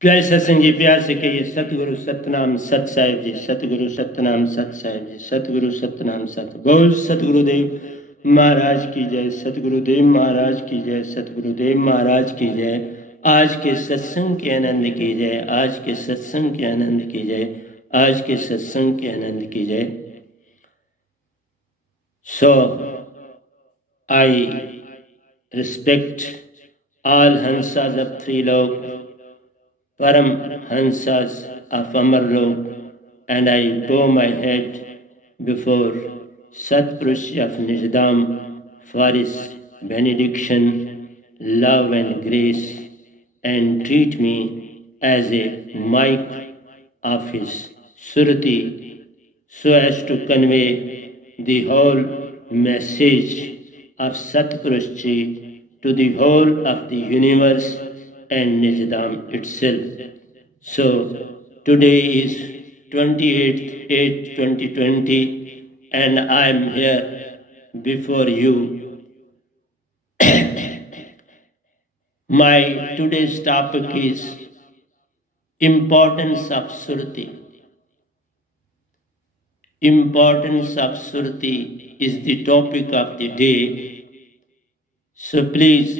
प्यारे सत्संग जी, प्यार से कहिए सतगुरु सतनाम सत साहिब जी, सतगुरु सतनाम सत साहिब जी, सतगुरु सतनाम सत। बोल सतगुरुदेव महाराज की जय, सतगुरुदेव महाराज की जय, सतगुरुदेव महाराज की जय। आज के सत्संग के आनंद की जय, आज के सत्संग के आनंद की जय, आज के सत्संग के आनंद की जय। So I respect all Hansas of three lok, Param Hansas of Amarlok, and I bow my head before Satpurush of Nijdam for his benediction, love and grace, and treat me as a mic of his SURTI so as to convey the whole message of Satpurush Ji to the whole of the universe and Nijdam itself. So today is 28/8/2020 and I am here before you. My today's topic is importance of SURTI. Importance of SURTI is the topic of the day. So please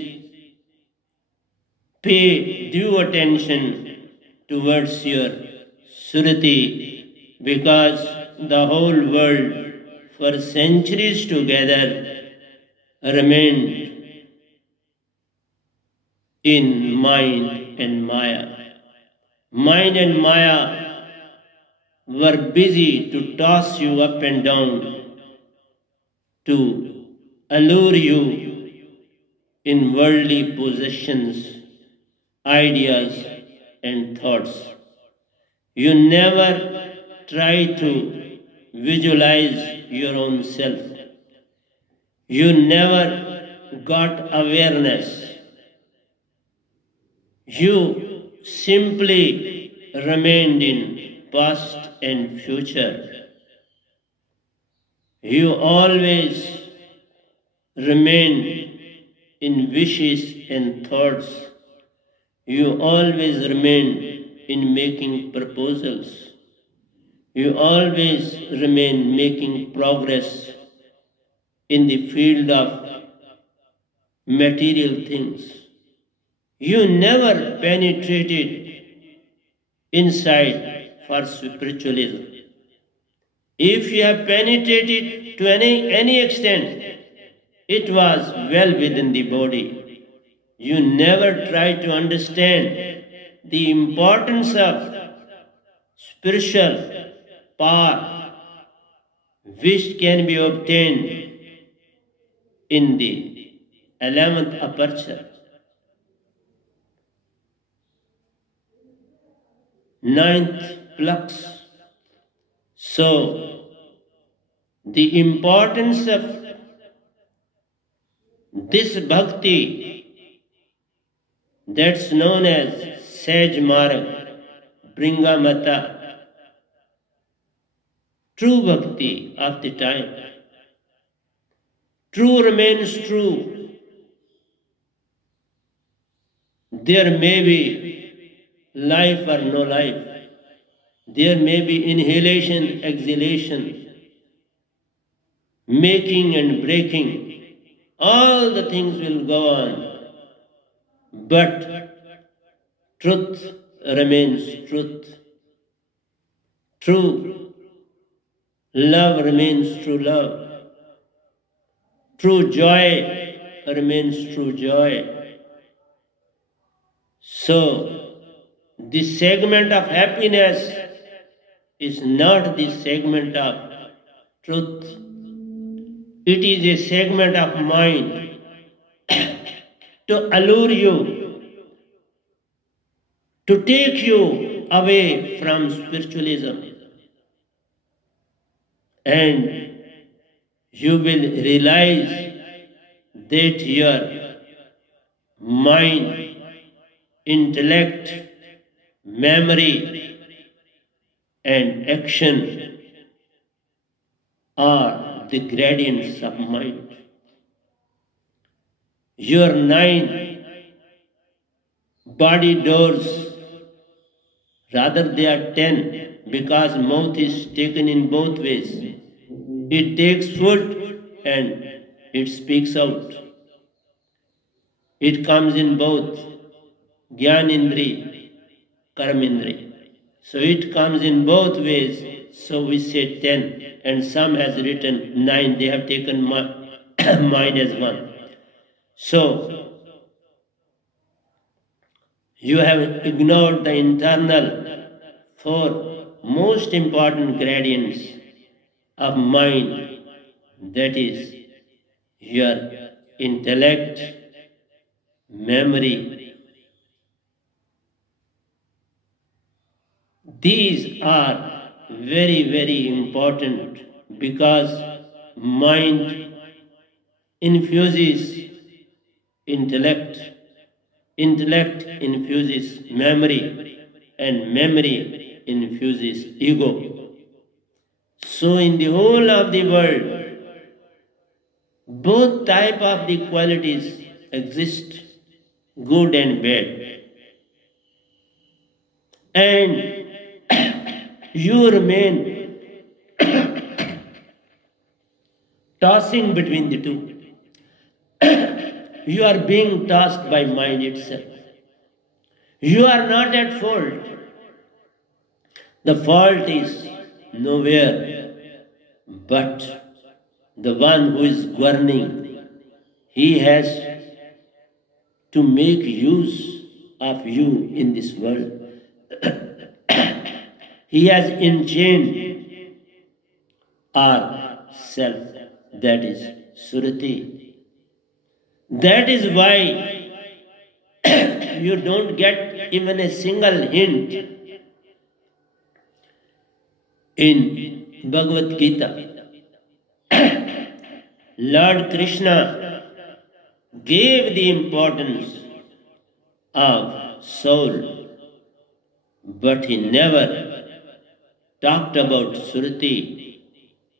pay due attention towards your SURTI, because the whole world for centuries together remained in mind and Maya. Mind and Maya were busy to toss you up and down, to allure you in worldly possessions, ideas and thoughts. You never try to visualize your own self. You never got awareness. You simply remained in past and future. You always remain in wishes and thoughts. You always remain in making proposals. You always remain making progress in the field of material things. You never penetrated inside for spiritualism. If you have penetrated to any extent, it was well within the body. You never try to understand the importance of spiritual power which can be obtained in the 11th aperture, 9th flux. So, the importance of this bhakti that's known as Saj Marg, Bringamata, true bhakti of the time. True remains true. There may be life or no life. There may be inhalation, exhalation, making and breaking. All the things will go on. But truth remains truth. True love remains true love. True joy remains true joy. So, the segment of happiness is not the segment of truth. It is a segment of mind to allure you, to take you away from spiritualism. And you will realize that your mind, intellect, memory, and action are the gradients of mind. Your 9 body doors Rather they are 10 because mouth is taken in both ways. It takes food and it speaks out. It comes in both Gyan Indri, Karm Indri. So it comes in both ways. So we say 10 and some has written 9. They have taken mine as 1. So you have ignored the internal 4 most important gradients of mind, that is your intellect, memory. These are very, very important because mind infuses intellect, intellect infuses memory, and memory infuses ego. So in the whole of the world, both type of the qualities exist, good and bad. And you remain tossing between the two. You are being tossed by mind itself. You are not at fault. The fault is nowhere but the one who is governing. He has to make use of you in this world. He has enchained our self, that is SURTI. That is why you don't get even a single hint in Bhagavad Gita. Lord Krishna gave the importance of soul, but he never talked about SURTI,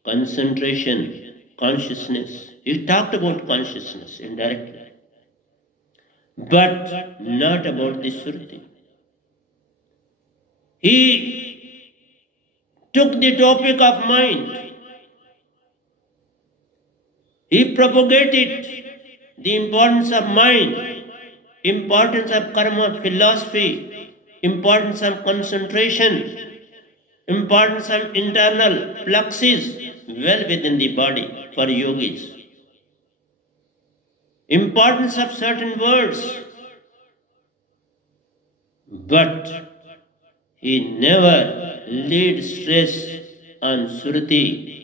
concentration, consciousness. He talked about consciousness indirectly, but not about the SURTI. He took the topic of mind. He propagated the importance of mind, importance of karma philosophy, importance of concentration, importance of internal fluxes well within the body for yogis, importance of certain words, but he never laid stress on SURTI.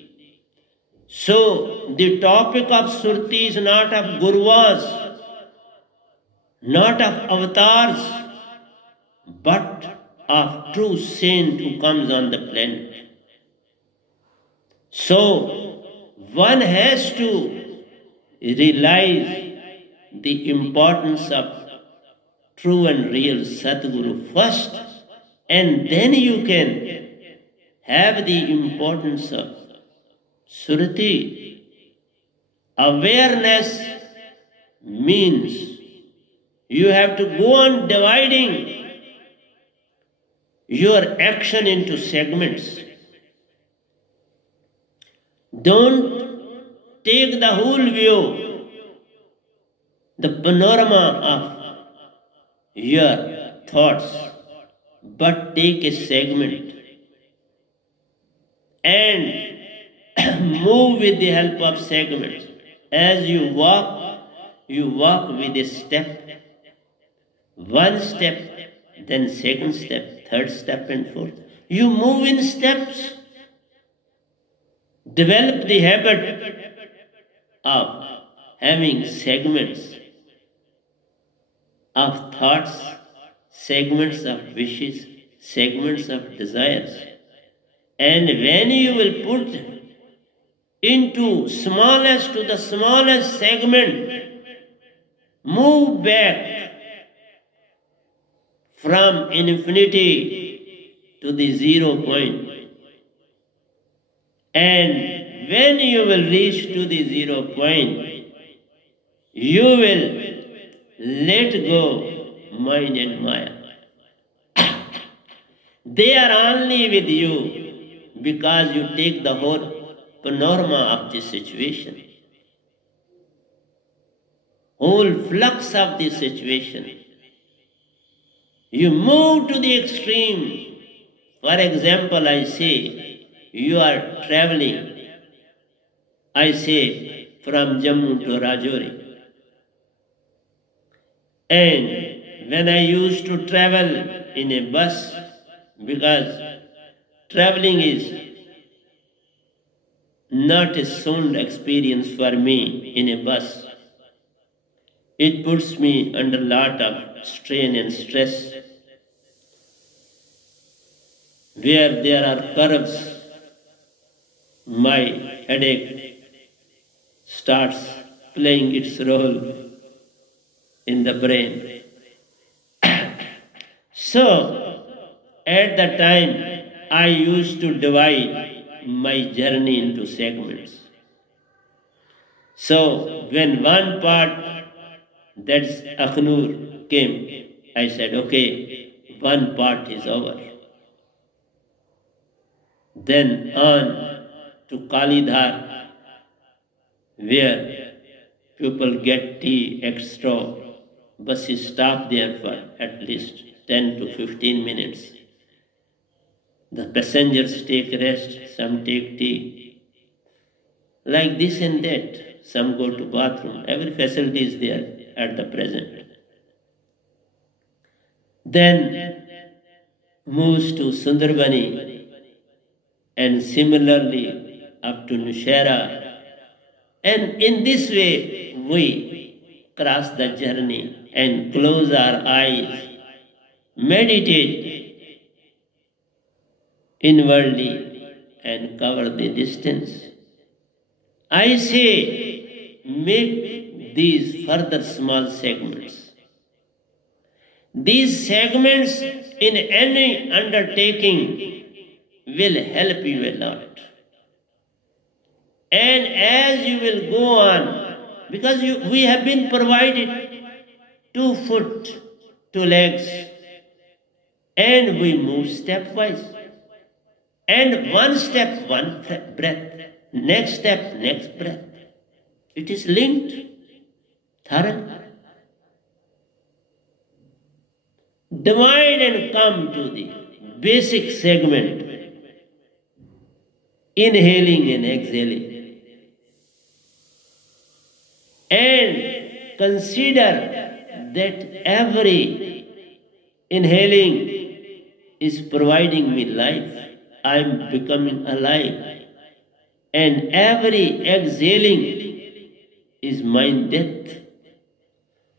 So the topic of SURTI is not of guruvas, not of avatars, but of true saint who comes on the planet. So one has to realize the importance of true and real Sadguru first, and then you can have the importance of SURTI. Awareness means you have to go on dividing your action into segments. Don't take the whole view, the panorama of your thoughts, but take a segment and move with the help of segments. As you walk with a step, one step, then second step, third step, and fourth. You move in steps. Develop the habit of having segments of thoughts, segments of wishes, segments of desires. And when you will put into smallest to the smallest segment, move back from infinity to the 0 point. And when you will reach to the 0 point, you will let go mind and Maya. They are only with you because you take the whole panorama of this situation, whole flux of this situation. You move to the extreme. For example, I say, you are traveling, I say, from Jammu to Rajouri. And when I used to travel in a bus, because traveling is not a sound experience for me in a bus, it puts me under a lot of strain and stress. Where there are curves, my headache starts playing its role in the brain. So, at the time, I used to divide my journey into segments. So, when one part, that's Akhnur, came, I said, okay, one part is over. Then on to Kalidhar, where people get tea extra. Buses stop there for at least 10 to 15 minutes. The passengers take rest, some take tea. Like this and that, some go to bathroom. Every facility is there at the present. Then moves to Sundarbani, and similarly up to Nushera. And in this way, we cross the journey and close our eyes, meditate inwardly and cover the distance. I say, make these further small segments. These segments in any undertaking will help you a lot. And as you will go on, because we have been provided 2 foot, 2 legs, and we move stepwise. And one step, one breath, next step, next breath. It is linked, thorough. Divide and come to the basic segment, inhaling and exhaling. And consider that every inhaling is providing me life. I am becoming alive. And every exhaling is my death.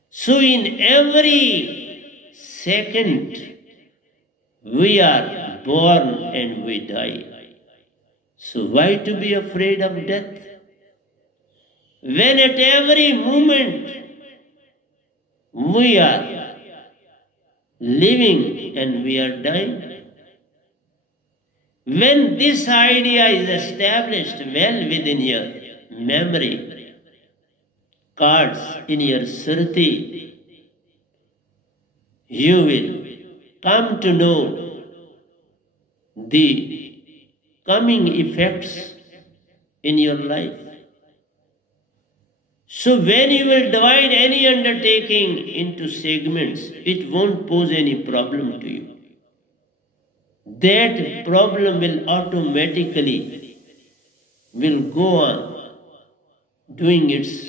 So in every second, we are born and we die. So why to be afraid of death? When at every moment we are living and we are dying. When this idea is established well within your memory, cards in your SURTI, you will come to know the coming effects in your life. So when you will divide any undertaking into segments, it won't pose any problem to you. That problem will automatically go on doing its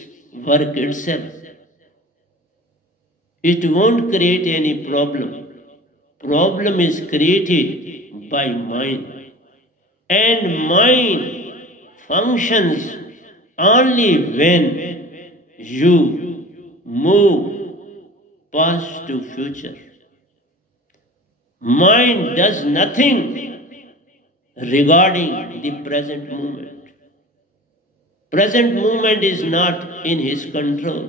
work itself. It won't create any problem. Problem is created by mind. And mind functions only when you move past to future. Mind does nothing regarding the present moment. Present moment is not in his control.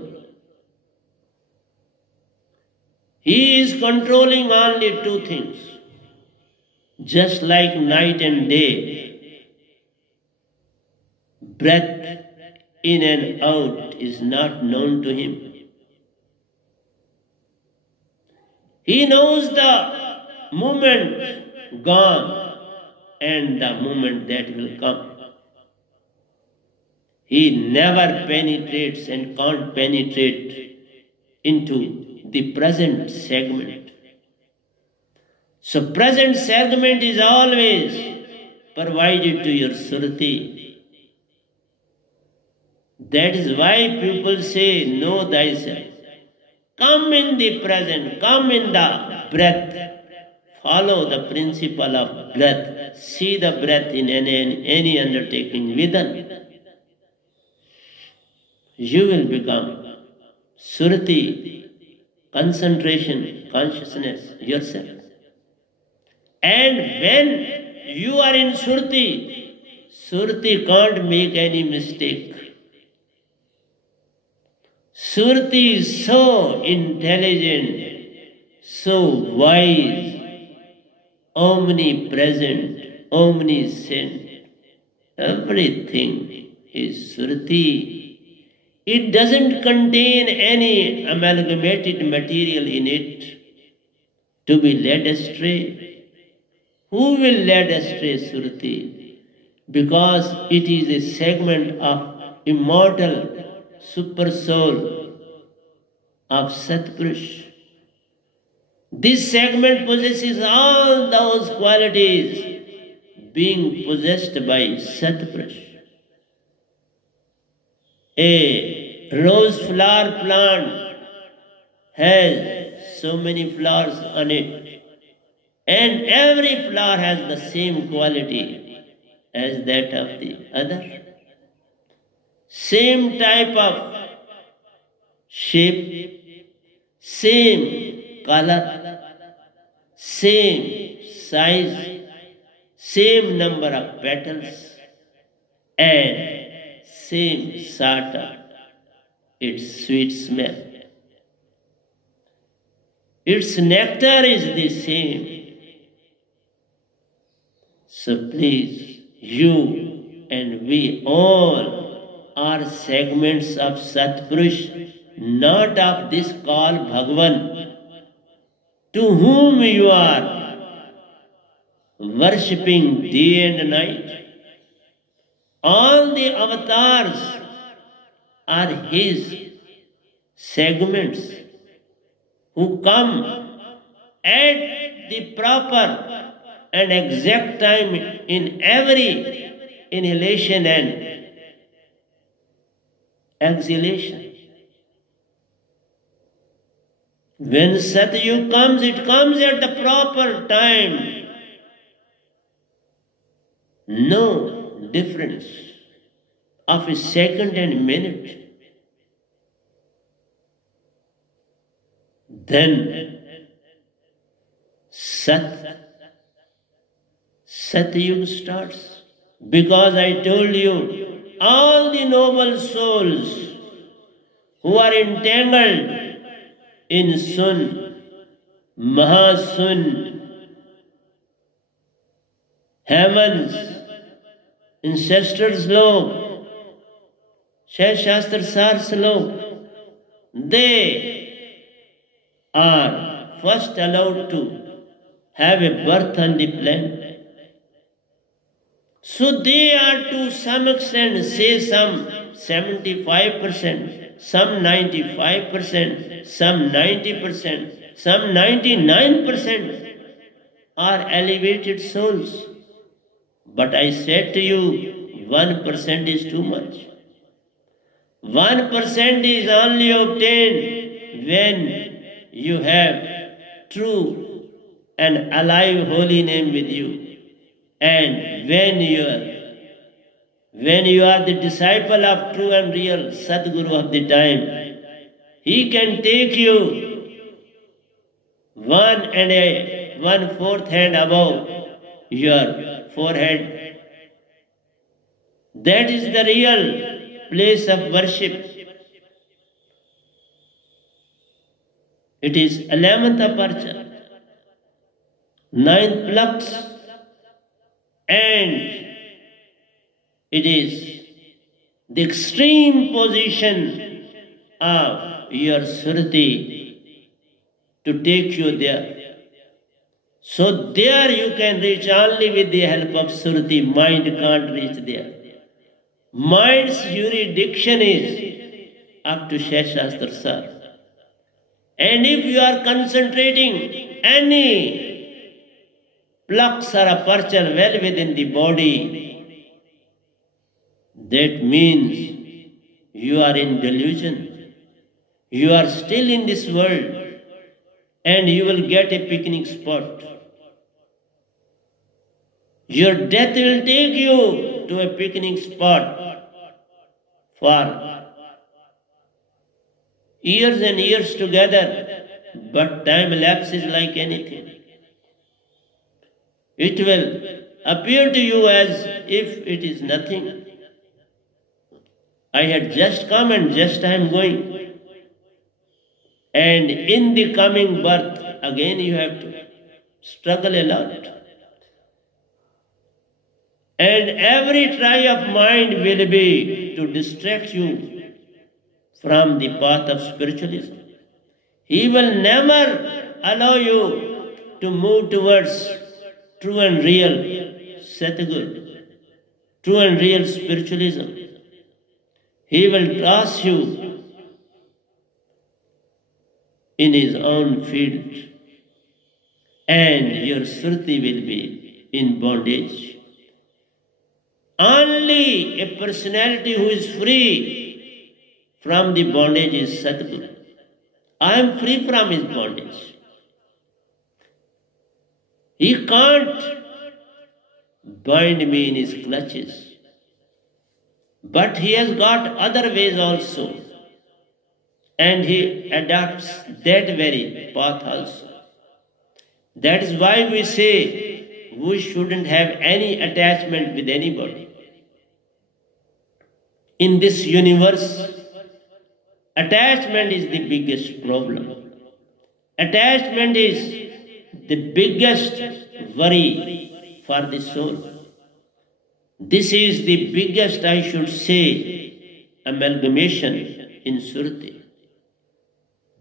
He is controlling only 2 things. Just like night and day, breath in and out is not known to him. He knows the moment gone, and the moment that will come. He never penetrates and can't penetrate into the present segment. So present segment is always provided to your SURTI. That is why people say, know thyself. Come in the present, come in the breath. Follow the principle of breath. See the breath in any undertaking within. You will become SURTI, concentration, consciousness, yourself. And when you are in SURTI, SURTI can't make any mistake. SURTI is so intelligent, so wise, omnipresent, omniscient. Everything is SURTI. It doesn't contain any amalgamated material in it to be led astray. Who will lead astray SURTI? Because it is a segment of immortal super soul of Satpurush. This segment possesses all those qualities being possessed by Satpurush. A rose flower plant has so many flowers on it, and every flower has the same quality as that of the other. Same type of shape, same color, same size, same number of petals, and same sort of its sweet smell. Its nectar is the same. So please, you and we all are segments of Satpurush, not of this called Bhagavan, to whom you are worshipping day and night. All the avatars are his segments who come at the proper and exact time in every inhalation and exhalation. When Satyug comes, it comes at the proper time. No difference of a second and minute. Then Satyug starts. Because I told you, all the noble souls who are entangled in Sun, Mahasun, heavens, ancestors' log, Shastra Sar Slok, they are first allowed to have a birth on the planet. So they are to some extent, say some 75%, some 95%, some 90%, some 99% are elevated souls. But I said to you, 1% is too much. 1% is only obtained when you have true and alive holy name with you. And when you are the disciple of true and real Sadguru of the time, he can take you 1/4 hand above your forehead. That is the real place of worship. It is 11th aperture, 9th flux, and it is the extreme position of your SURTI to take you there. So there you can reach only with the help of SURTI. Mind can't reach there. Mind's jurisdiction is up to Sheshastra Sar. And if you are concentrating any flux or aperture well within the body, that means you are in delusion. You are still in this world and you will get a picnic spot. Your death will take you to a picnic spot for years and years together, but time elapses like anything. It will appear to you as if it is nothing. I had just come and just I am going. And in the coming birth, again you have to struggle a lot. And every try of mind will be to distract you from the path of spiritualism. He will never allow you to move towards true and real Satguru, true and real spiritualism. He will toss you in his own field, and your SURTI will be in bondage. Only a personality who is free from the bondage is Satguru. I am free from his bondage. He can't bind me in his clutches. But he has got other ways also. And he adopts that very path also. That is why we say we shouldn't have any attachment with anybody. In this universe, attachment is the biggest problem. Attachment is the biggest worry for the soul. This is the biggest, I should say, amalgamation in SURTI.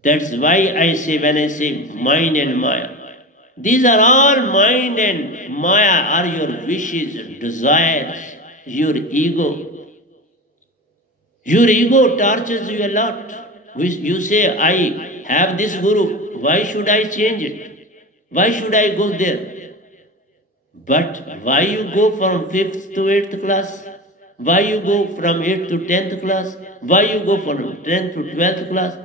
That's why I say, when I say mind and Maya, these are all mind and Maya are your wishes, desires, your ego. Your ego tortures you a lot. You say, I have this guru, why should I change it? Why should I go there? But why you go from 5th to 8th class? Why you go from 8th to 10th class? Why you go from 10th to 12th class?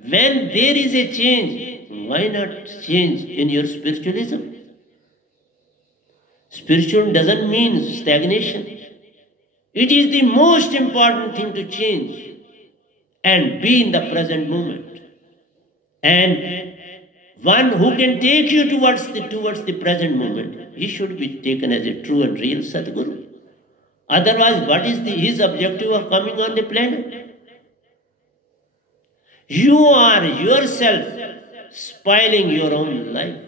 When there is a change, why not change in your spiritualism? Spiritual doesn't mean stagnation. It is the most important thing to change and be in the present moment. And one who can take you towards the present moment, he should be taken as a true and real Satguru. Otherwise, what is his objective of coming on the planet? You are yourself spoiling your own life.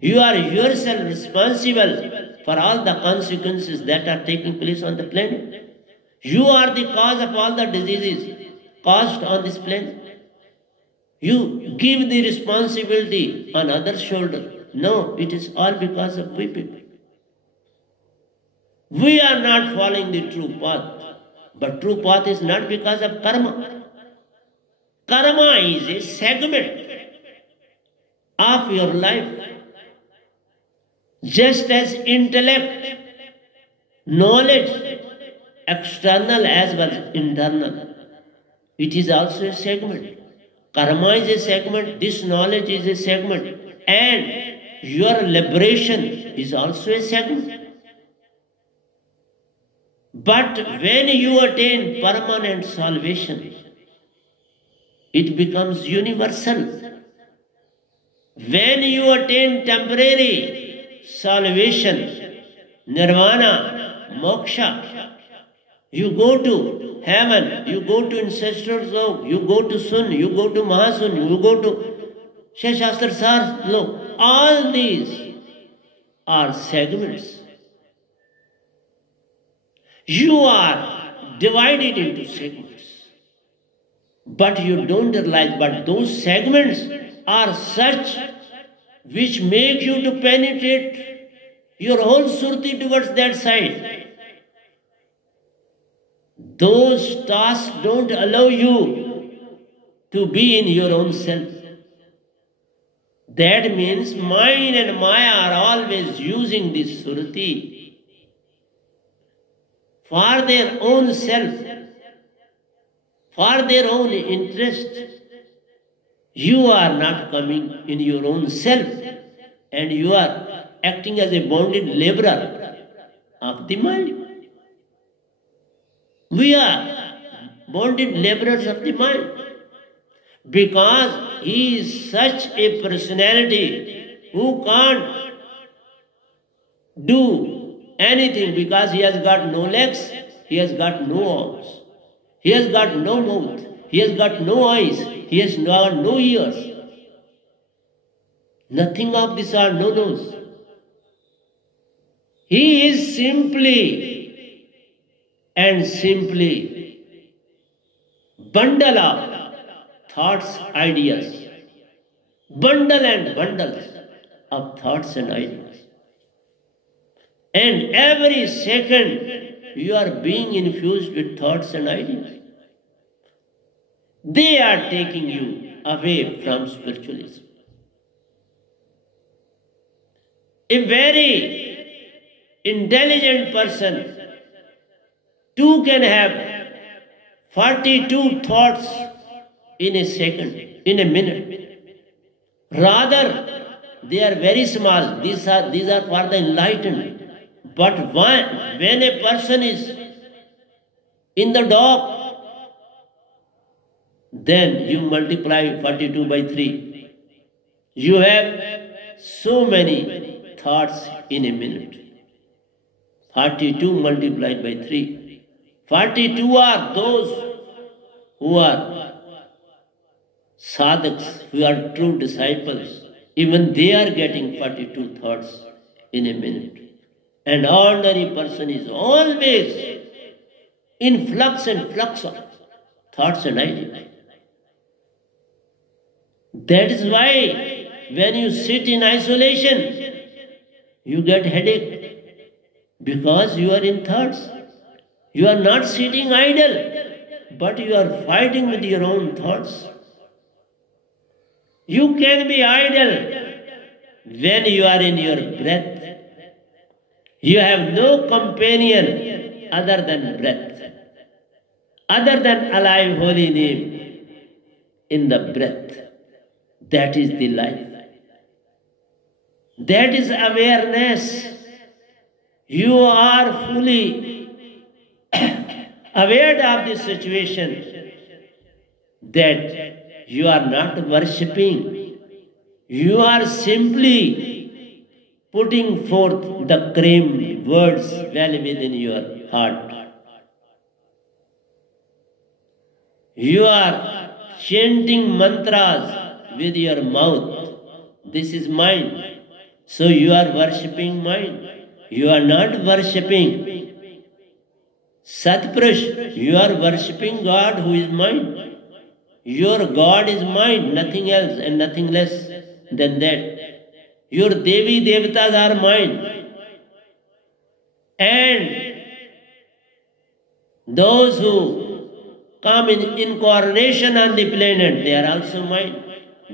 You are yourself responsible for all the consequences that are taking place on the planet. You are the cause of all the diseases caused on this planet. You give the responsibility on others' shoulders. No, it is all because of we people. We are not following the true path. But true path is not because of karma. Karma is a segment of your life. Just as intellect, knowledge, external as well as internal, it is also a segment. Karma is a segment, this knowledge is a segment, and your liberation is also a segment. But when you attain permanent salvation, it becomes universal. When you attain temporary salvation, nirvana, moksha, you go to heaven, you go to ancestral lok, you go to sun, you go to mahasun, you go to Sheshastra Sar lok. All these are segments. You are divided into segments, but you don't realize, but those segments are such which make you to penetrate your whole surti towards that side. Those tasks don't allow you to be in your own self. That means mind and maya are always using this surti for their own self, for their own interest. You are not coming in your own self, and you are acting as a bonded laborer of the mind. We are bonded laborers of the mind because he is such a personality who can't do anything because he has got no legs, he has got no arms, he has got no mouth, he has got no eyes, he has got no ears. Nothing of these are no nose. He is simply and simply bundle of thoughts, ideas. Bundle and bundles of thoughts and ideas. And every second you are being infused with thoughts and ideas. They are taking you away from spiritualism. A very intelligent person too can have 42 thoughts in a second, in a minute. Rather, they are very small. These are for the enlightened. But when a person is in the dark, then you multiply 42 by 3. You have so many thoughts in a minute. 42 multiplied by 3. 42 are those who are sadhaks, who are true disciples. Even they are getting 42 thoughts in a minute. An ordinary person is always in flux and flux of thoughts and ideas. That is why when you sit in isolation, you get headache because you are in thoughts. You are not sitting idle, but you are fighting with your own thoughts. You can be idle when you are in your breath. You have no companion other than breath, other than alive holy name in the breath. That is the life. That is awareness. You are fully aware of the situation that you are not worshipping. You are simply putting forth the cream words well within your heart. You are chanting mantras with your mouth. This is mind. So you are worshipping mind. You are not worshipping Satpurush. You are worshipping God who is mind. Your God is mind, nothing else and nothing less than that. Your Devi Devatas are mind. And those who come in incarnation on the planet, they are also mind.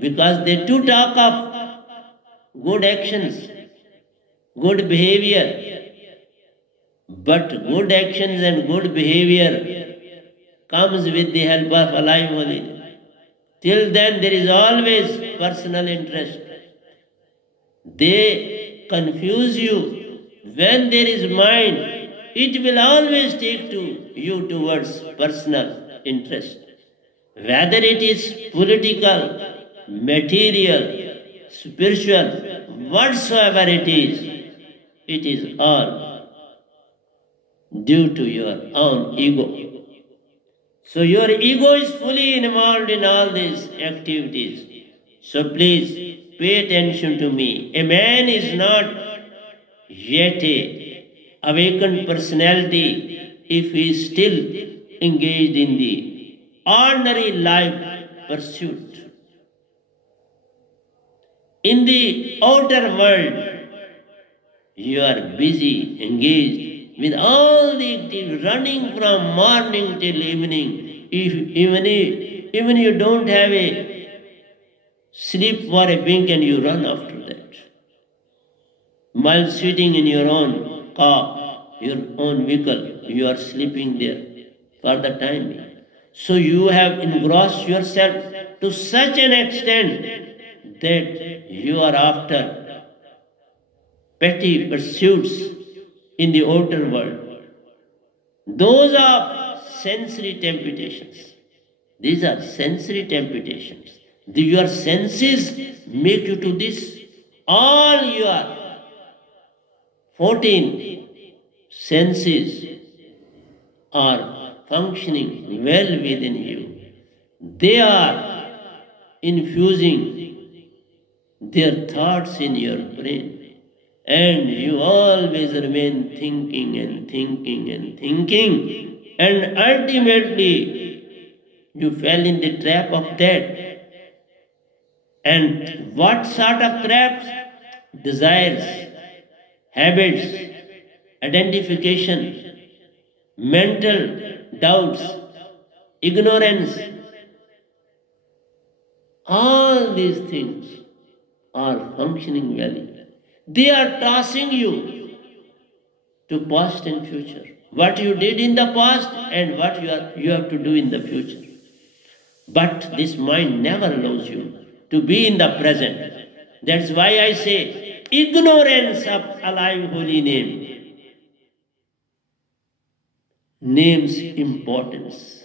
Because they too talk of good actions, good behavior. But good actions and good behavior comes with the help of alive holy. Till then there is always personal interest. They confuse you. When there is mind, it will always take you towards personal interest. Whether it is political, material, spiritual, whatsoever it is all due to your own ego. So your ego is fully involved in all these activities. So please pay attention to me. A man is not yet a awakened personality if he is still engaged in the ordinary life pursuit. In the outer world, you are busy, engaged with all the activities, running from morning till evening. Even you don't have a sleep for a wink and you run after that. While sitting in your own car, your own vehicle, you are sleeping there for the time being. So you have engrossed yourself to such an extent that you are after petty pursuits in the outer world. Those are sensory temptations. These are sensory temptations. Your senses make you to this. All your 14 senses are functioning well within you. They are infusing their thoughts in your brain. And you always remain thinking and thinking and thinking. And ultimately, you fell in the trap of that. And what sort of traps? Desires, habits, identification, mental doubts, ignorance. All these things are functioning well. They are tossing you to past and future. What you did in the past and what you have to do in the future. But this mind never allows you to be in the present. That's why I say ignorance of alive holy name. Name's importance.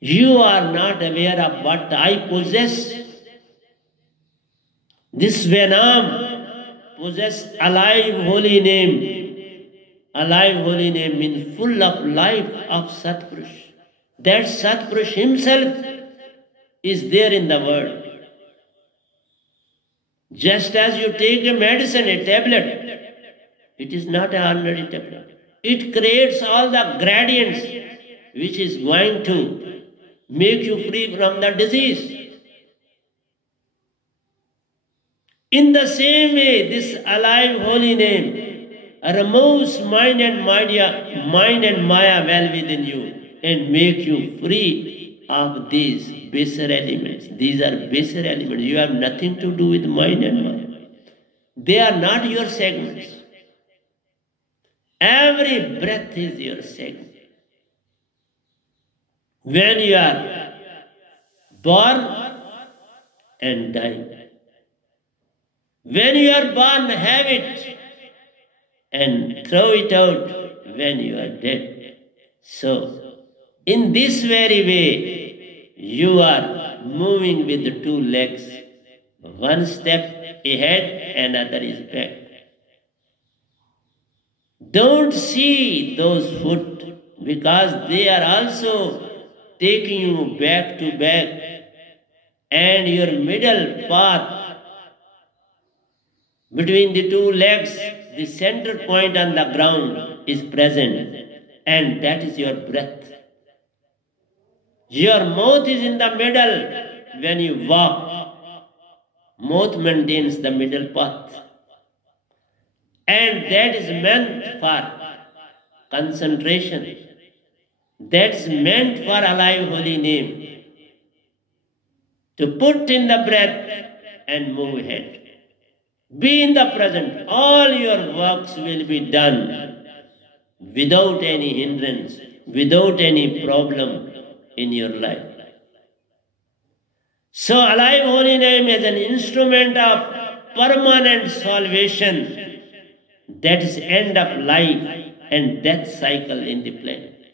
You are not aware of what I possess. This Venam possess alive holy name. Alive holy name means full of life of Satpurush. That Satpurush himself is there in the world. Just as you take a medicine, a tablet, it is not an ordinary tablet. It creates all the gradients which is going to make you free from the disease. In the same way, this alive holy name removes mind and maya well within you and make you free of these baser elements. These are baser elements. You have nothing to do with mind and maya. They are not your segments. Every breath is your segment. When you are born and dying. When you are born, have it and throw it out when you are dead. So, in this very way, you are moving with the two legs. One step ahead, another is back. Don't see those foot because they are also taking you back to back. And your middle path between the two legs, the center point on the ground is present, and that is your breath. Your mouth is in the middle when you walk. Mouth maintains the middle path. And that is meant for concentration. That's meant for alive holy name. To put in the breath and move ahead. Be in the present. All your works will be done without any hindrance, without any problem in your life. So alive holy name is an instrument of permanent salvation. That is end of life and death cycle in the planet.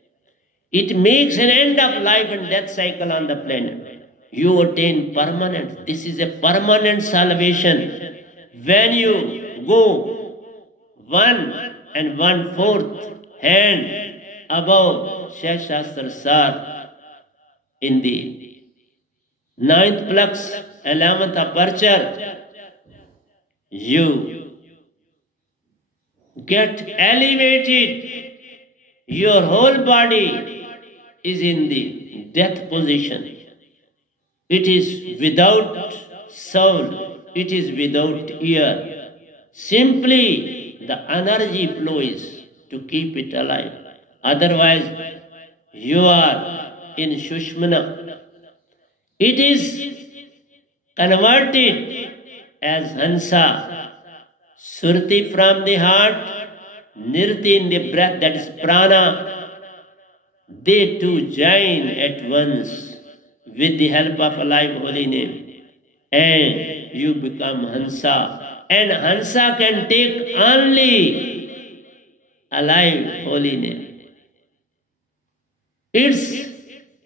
It makes an end of life and death cycle on the planet. You attain permanence. This is a permanent salvation. When you go 1 1/4 hand above Shashastra Sar in the 9th flux, 11th aperture, you get elevated. Your whole body is in the death position. It is without soul, it is without ear. Simply the energy flows to keep it alive. Otherwise, you are in Shushmana. It is converted as Hansa. Surti from the heart, Nirti in the breath, that is prana. They two join at once with the help of alive holy name, and you become Hansa. And Hansa can take only alive holy name. Its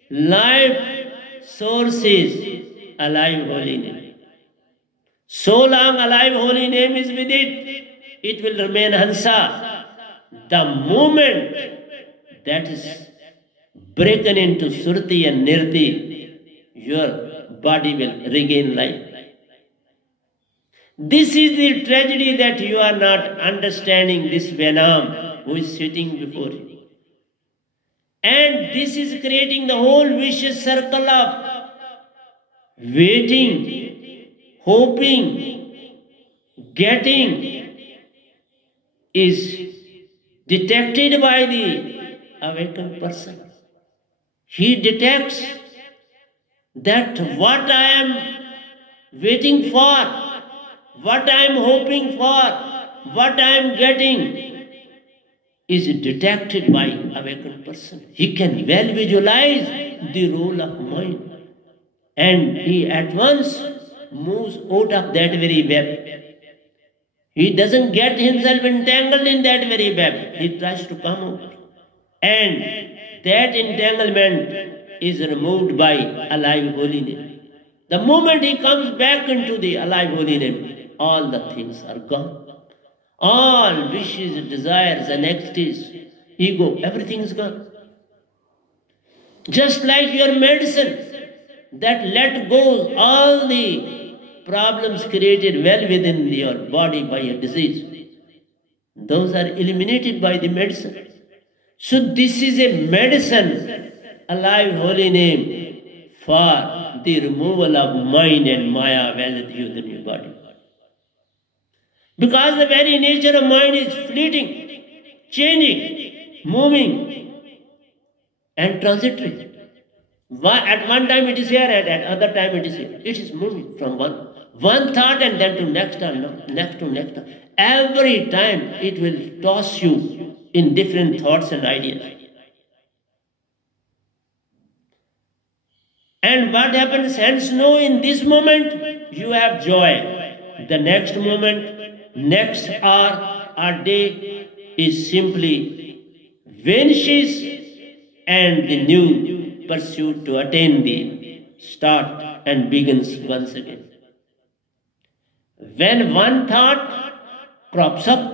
life source is alive holy name. So long alive holy name is with it, it will remain Hansa. The moment that is broken into Surti and Nirti, your body will regain life. This is the tragedy, that you are not understanding this Venam who is sitting before you. And this is creating the whole vicious circle of waiting, hoping, getting, is detected by the awakened person. He detects that what I am waiting for, what I am hoping for, what I am getting, is detected by awakened person. He can well visualize the role of mind, and he at once moves out of that very web. He doesn't get himself entangled in that very web. He tries to come out. And that entanglement is removed by alive holy name. The moment he comes back into the alive holy name, all the things are gone. All wishes, desires, anxieties, ego, everything is gone. Just like your medicine that let go all the problems created well within your body by a disease, those are eliminated by the medicine. So this is a medicine, alive holy name, for the removal of mind and Maya well within your body. Because the very nature of mind is fleeting, changing, moving, and transitory. At one time it is here, at other time it is here. It is moving from one thought and then to next and next to next. Every time it will toss you in different thoughts and ideas. And what happens? Hence, no, in this moment you have joy. The next moment, next hour or day is simply vanishes, and the new pursuit to attain the start and begins once again. When one thought crops up,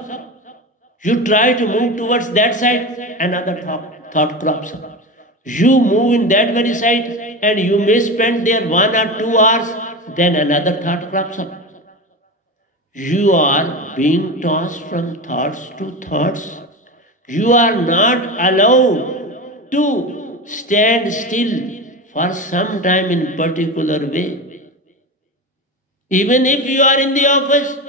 you try to move towards that side, another thought crops up. You move in that very side and you may spend there 1 or 2 hours, then another thought crops up. You are being tossed from thoughts to thoughts. You are not allowed to stand still for some time in particular way. Even if you are in the office,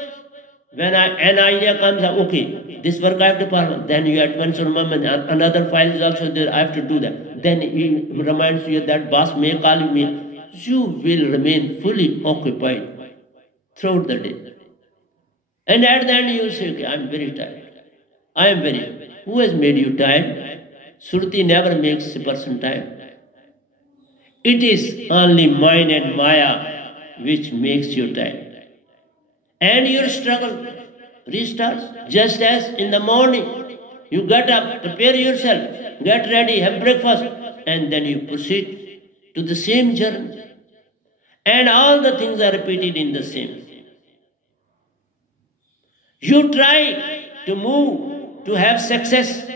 when an idea comes up, okay, this work I have to perform, then you at once remember another file is also there, I have to do that. Then he reminds you that boss may call me. You will remain fully occupied throughout the day. And at the end you will say, okay, I am very tired. I am very. Who has made you tired? Surti never makes a person tired. It is only mind and Maya which makes you tired. And your struggle restarts just as in the morning. You get up, prepare yourself, get ready, have breakfast, and then you proceed to the same journey. And all the things are repeated in the same. You try to move, to have success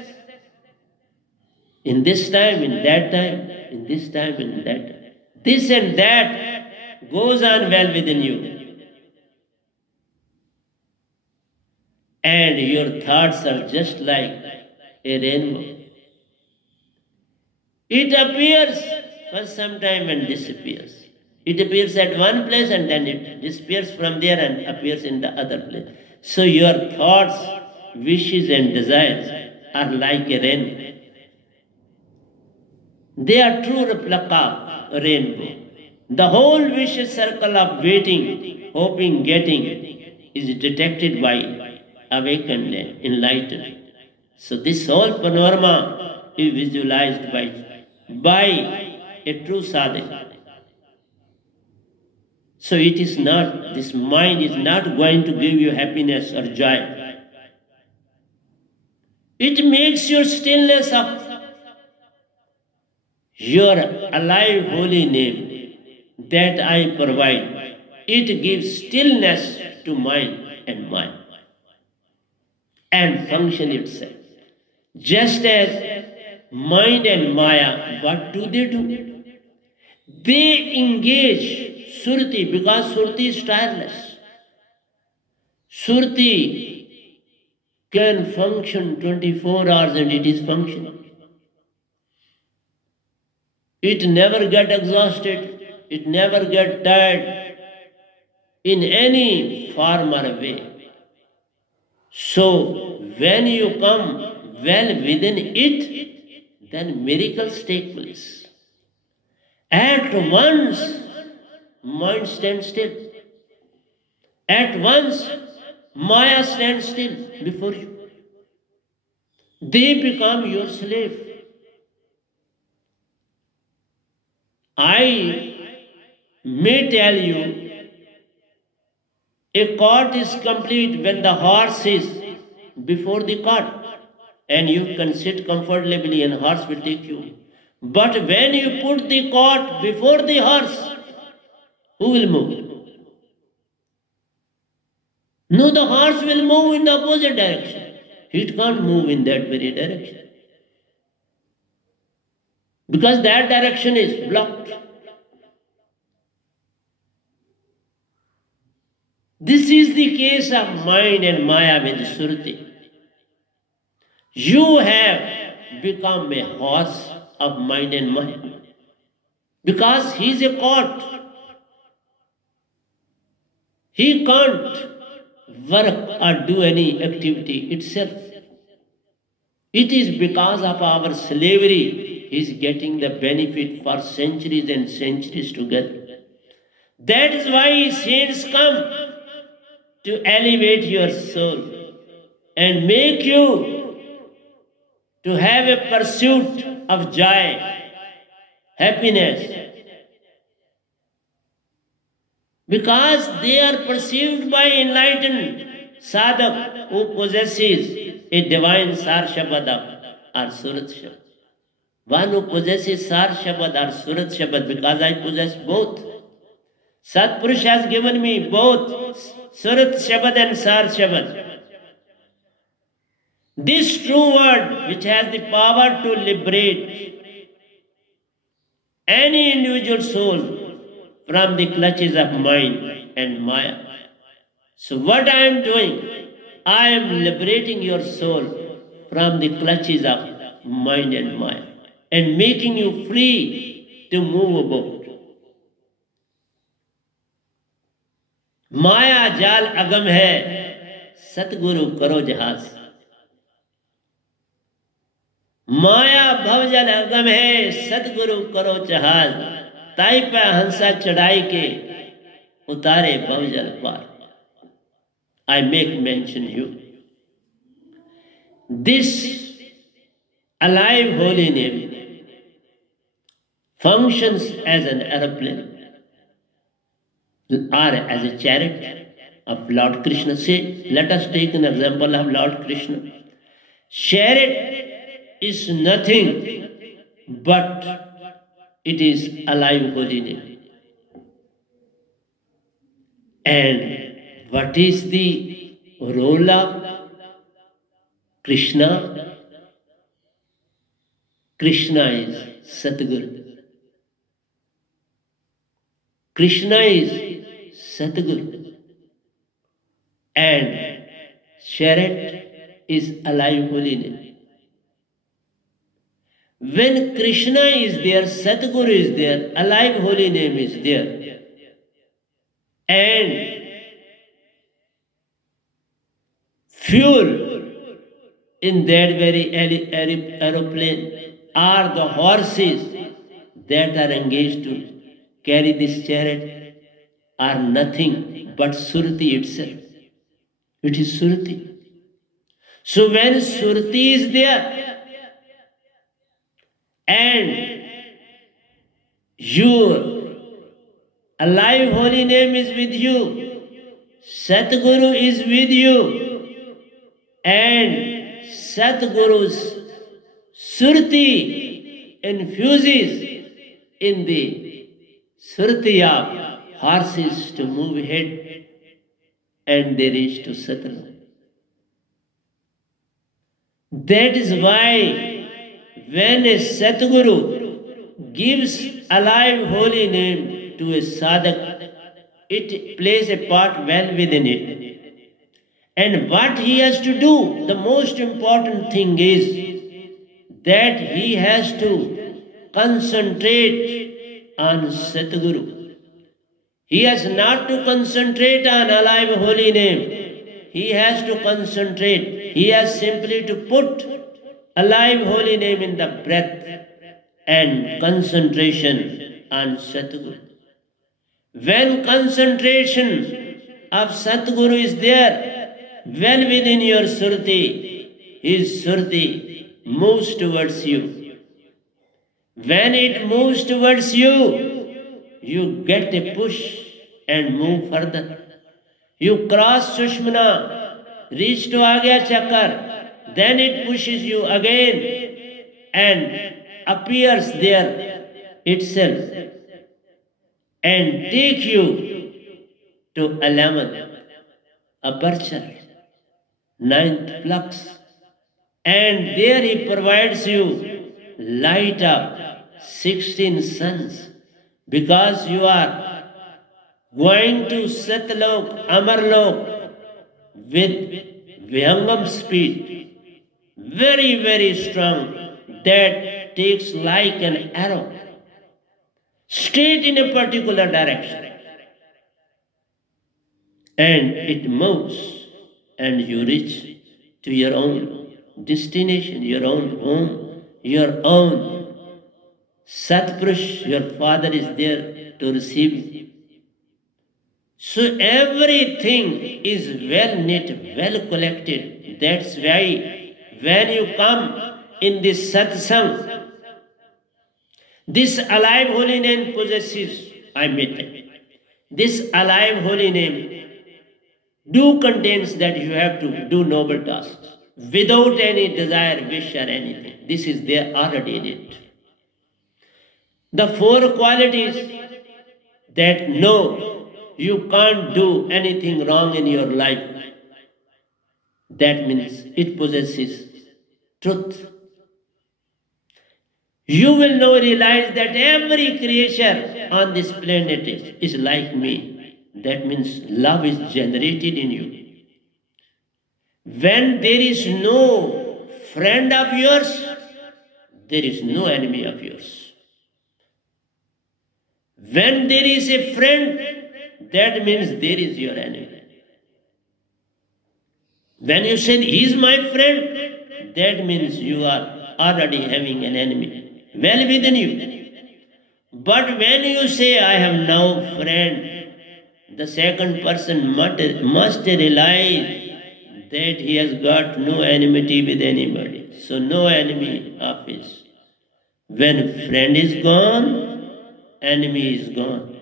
in this time, in that time, in this time, in that time. This and that goes on well within you. And your thoughts are just like a rainbow. It appears for some time and disappears. It appears at one place and then it disappears from there and appears in the other place. So your thoughts, wishes and desires are like a rainbow. They are true replica of a rainbow. The whole vicious circle of waiting, hoping, getting is detected by awakened and enlightened. So this whole panorama is visualized by a true sadhak. So it is not, this mind is not going to give you happiness or joy. It makes your stillness of your alive holy name that I provide. It gives stillness to mind and mind and function itself. Just as mind and Maya, what do? They engage SURTI, because SURTI is tireless. SURTI can function 24 hours and it is functioning. It never gets exhausted, it never gets tired in any form or way. So when you come well within it, then miracles take place. At once, mind stands still. At once, Maya stands still before you. They become your slave. I may tell you, a cart is complete when the horse is before the cart, and you can sit comfortably and horse will take you. But when you put the cart before the horse, who will move? No, the horse will move in the opposite direction. It can't move in that very direction, because that direction is blocked. This is the case of mind and Maya with SURTI. You have become a horse of mind and Maya, because he is a cart. He can't work or do any activity itself. It is because of our slavery he is getting the benefit for centuries and centuries together. That is why saints come to elevate your soul and make you to have a pursuit of joy, happiness, because they are perceived by enlightened sadhak who possesses a divine Sar Shabad or Surat Shabad. One who possesses Sar Shabad or Surat Shabad, because I possess both. Satpurush has given me both Surat Shabad and Sar Shabad. This true word, which has the power to liberate any individual soul from the clutches of mind and Maya. So what I am doing, I am liberating your soul from the clutches of mind and Maya and making you free to move about. माया जाल अगम है, सतगुरु करो जहाज. माया भवजल अगम है, सतगुरु करो जहाज. ताई पे हंसा चढ़ाई के उतारे भवजल पार. I make mention you. This alive holy name functions as an aeroplane or as a chariot of Lord Krishna. Say, let us take an example of Lord Krishna. Chariot is nothing but it is alive holy name. And what is the role of Krishna? Krishna is Satguru. Krishna is Satguru, and chariot is alive holy name. When Krishna is there, Satguru is there, alive holy name is there, And fuel in that very aeroplane are the horses that are engaged to carry this chariot are nothing but Surti itself. It is Surti. So when Surti is there and your alive holy name is with you, Satguru is with you, and Satguru's Surti infuses in the Surti of horses to move ahead, and they reach to Satguru. That is why when a Satguru gives alive holy name to a sadhak, it plays a part well within it. And what he has to do, the most important thing is that he has to concentrate on Satguru. He has not to concentrate on alive holy name. He has to concentrate. He has simply to put alive holy name in the breath and concentration on Satguru. When concentration of Satguru is there, well within your Surti, his Surti moves towards you. When it moves towards you, you get a push and move further. You cross Sushmana, reach to Agya Chakar, then it pushes you again and appears there itself and take you to 11th aperture, 9th flux, and there he provides you light of 16 suns, because you are going to Satlok, Amarlok with Vihangam speed, very, very strong, that takes like an arrow, straight in a particular direction. And it moves, and you reach to your own destination, your own home, your own Satpurush, your father is there to receive you. So everything is well knit, well collected. That's why when you come in this satsang, this alive holy name possesses, I mean, this alive holy name do contains that you have to do noble tasks without any desire, wish or anything. This is there already in it. The four qualities that no, you can't do anything wrong in your life. That means it possesses truth. You will now realize that every creature on this planet is like me. That means love is generated in you. When there is no friend of yours, there is no enemy of yours. When there is a friend, that means there is your enemy. When you say, he is my friend, that means you are already having an enemy well within you. But when you say, I have now friend, the second person must realize that he has got no enmity with anybody. So no enemy of his. When friend is gone, enemy is gone.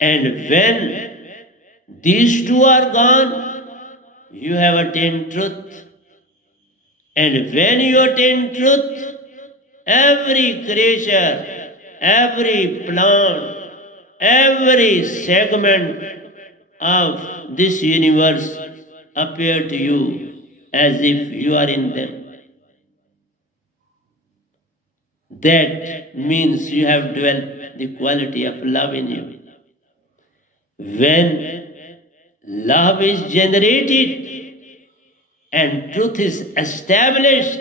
And when these two are gone, you have attained truth. And when you attain truth, every creature, every plant, every segment of this universe appear to you as if you are in them. That means you have developed the quality of love in you. When love is generated and truth is established,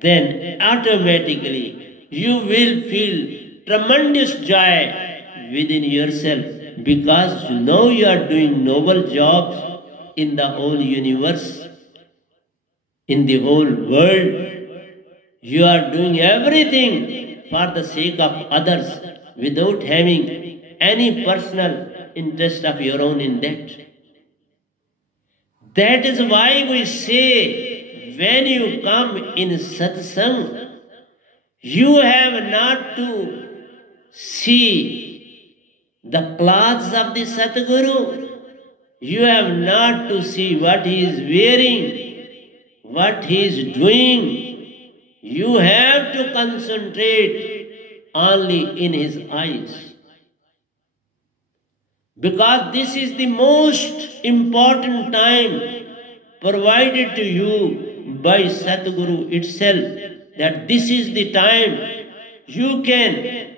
then automatically you will feel tremendous joy within yourself, because now you are doing noble jobs in the whole universe, in the whole world. You are doing everything for the sake of others without having any personal interest of your own in that. That is why we say, when you come in satsang, you have not to see the clothes of the Satguru. You have not to see what he is wearing, what he is doing. You have to concentrate only in his eyes. Because this is the most important time provided to you by Satguru itself, that this is the time you can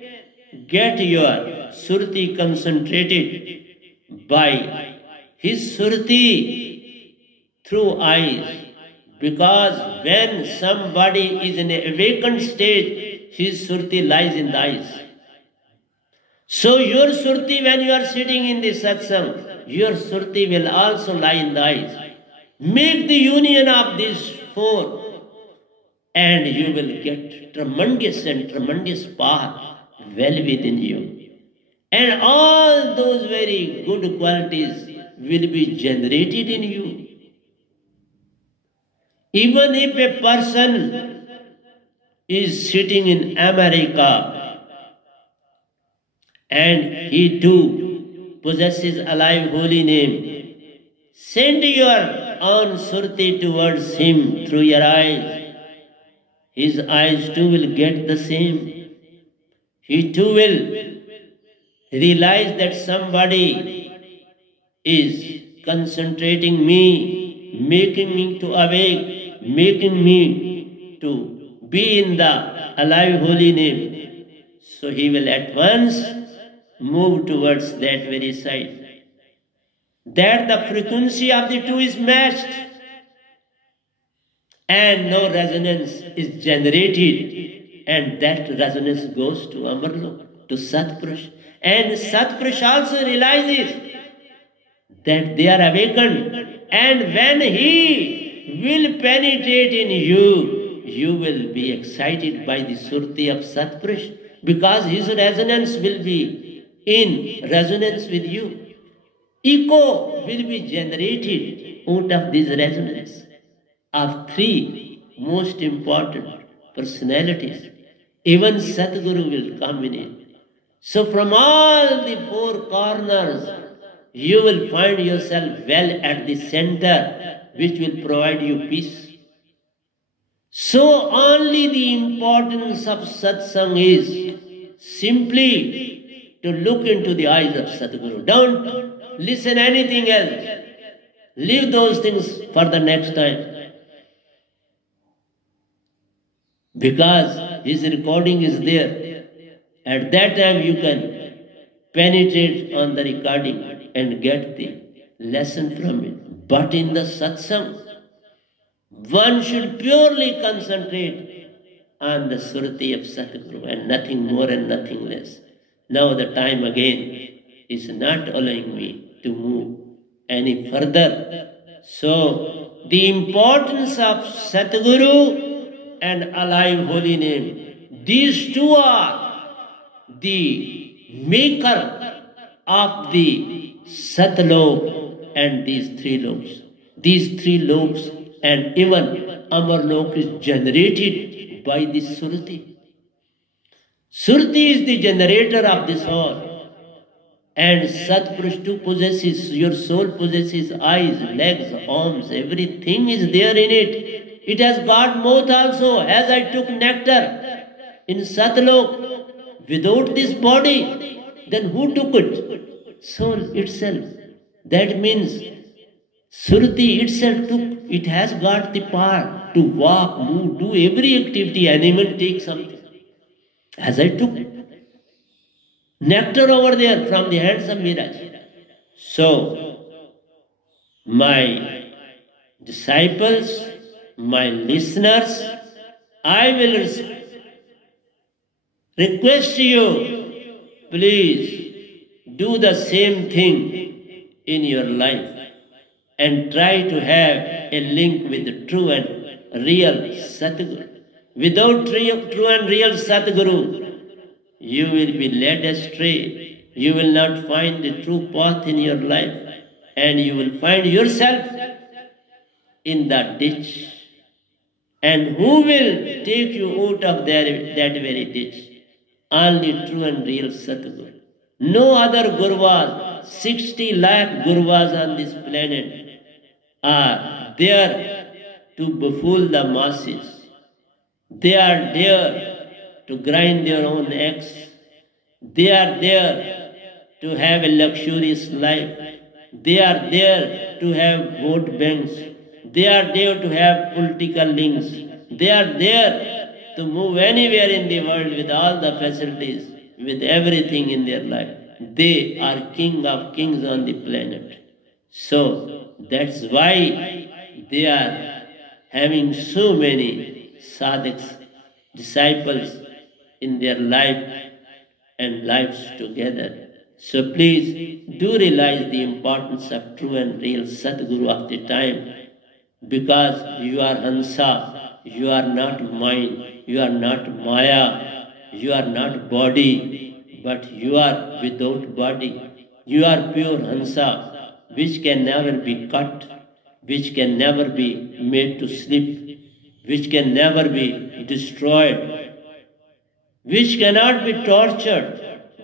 get your surti concentrated by his surti through eyes. Because when somebody is in a awakened state, his surti lies in the eyes. So your surti, when you are sitting in the satsang, your surti will also lie in the eyes. Make the union of these four, and you will get tremendous and tremendous power well within you. And all those very good qualities will be generated in you. Even if a person is sitting in America and he too possesses alive holy name, send your own surti towards him through your eyes. His eyes too will get the same. He too will realize that somebody is concentrating me, making me to awake, making me to be in the alive holy name. So he will at once move towards that very side. That the frequency of the two is matched and no resonance is generated, and that resonance goes to Amarlok, to Satpurush. And Satpurush also realizes that they are awakened, and when he will penetrate in you, you will be excited by the surti of Satpurush, because his resonance will be in resonance with you. Echo will be generated out of this resonance of three most important personalities. Even Satguru will come in it. So from all the four corners, you will find yourself well at the center, which will provide you peace. So only the importance of satsang is simply to look into the eyes of Satguru. Don't listen anything else. Leave those things for the next time. Because his recording is there. At that time you can penetrate on the recording and get the lesson from it. But in the satsang, one should purely concentrate on the surti of Satguru and nothing more and nothing less. Now the time again is not allowing me to move any further. So the importance of Satguru and alive holy name, these two are the maker of the Satlok and these three loks. These three loks and even Amarlok is generated by this surti. Surti is the generator of this all. And Satpurush too possesses, your soul possesses eyes, legs, arms, everything is there in it. It has got mouth also, as I took nectar in Satlok. Without this body, then who took it? Soul itself. That means surti itself took. It has got the power to walk, move, do every activity. Animal takes something. As I took nectar over there from the hands of Miraj. So, my disciples, my listeners, I will request you, please do the same thing in your life and try to have a link with the true and real Satguru. Without true and real Satguru, you will be led astray. You will not find the true path in your life, and you will find yourself in that ditch. And who will take you out of that very ditch? Only true and real Satguru. No other Guruvas, 60 lakh Guruvas on this planet are there to befool the masses. They are there to grind their own eggs. They are there to have a luxurious life. They are there to have vote banks. They are there to have political links. They are there to move anywhere in the world with all the facilities, with everything in their life. They are king of kings on the planet. So that's why they are having so many sadhaks, disciples in their life and lives together. So please do realize the importance of true and real Satguru of the time, because you are Hansa, you are not mind, you are not Maya, you are not body, but you are without body. You are pure Hansa, which can never be cut, which can never be made to slip, which can never be destroyed, which cannot be tortured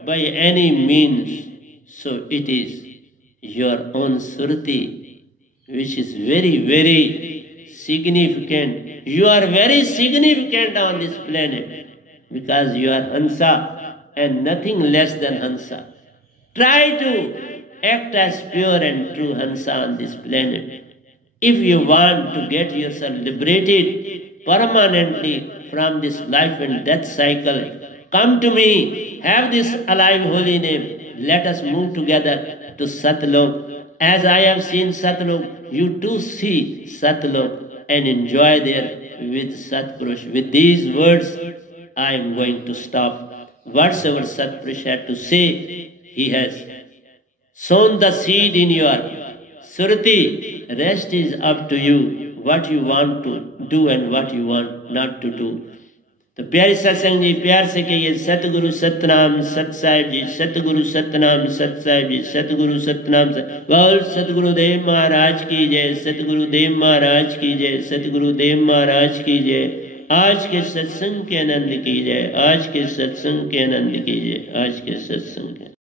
by any means. So it is your own SURTI, which is very, very significant. You are very significant on this planet because you are Hansa and nothing less than Hansa. Try to act as pure and true Hansa on this planet. If you want to get yourself liberated permanently from this life and death cycle, come to me, have this alive holy name. Let us move together to Satlok. As I have seen Satlok, you too see Satlok and enjoy there with Satpurush. With these words, I am going to stop. Whatsoever Satpurush had to say, he has sown the seed in your SURTI. Rest is up to you, what you want to do and what you want not to do. तो प्यारे सत्संग जी, प्यार से कहिए सतगुरु सतनाम सत साहिब जी, सतगुरु सतनाम सत साहिब जी, सतगुरु सतनाम बोल सतगुरुदेव महाराज की जय, सतगुरुदेव महाराज की जय, सतगुरुदेव महाराज की जय। आज के सत्संग के आनंद की जय, आज के सत्संग के आनंद की जय, आज के सत्संग के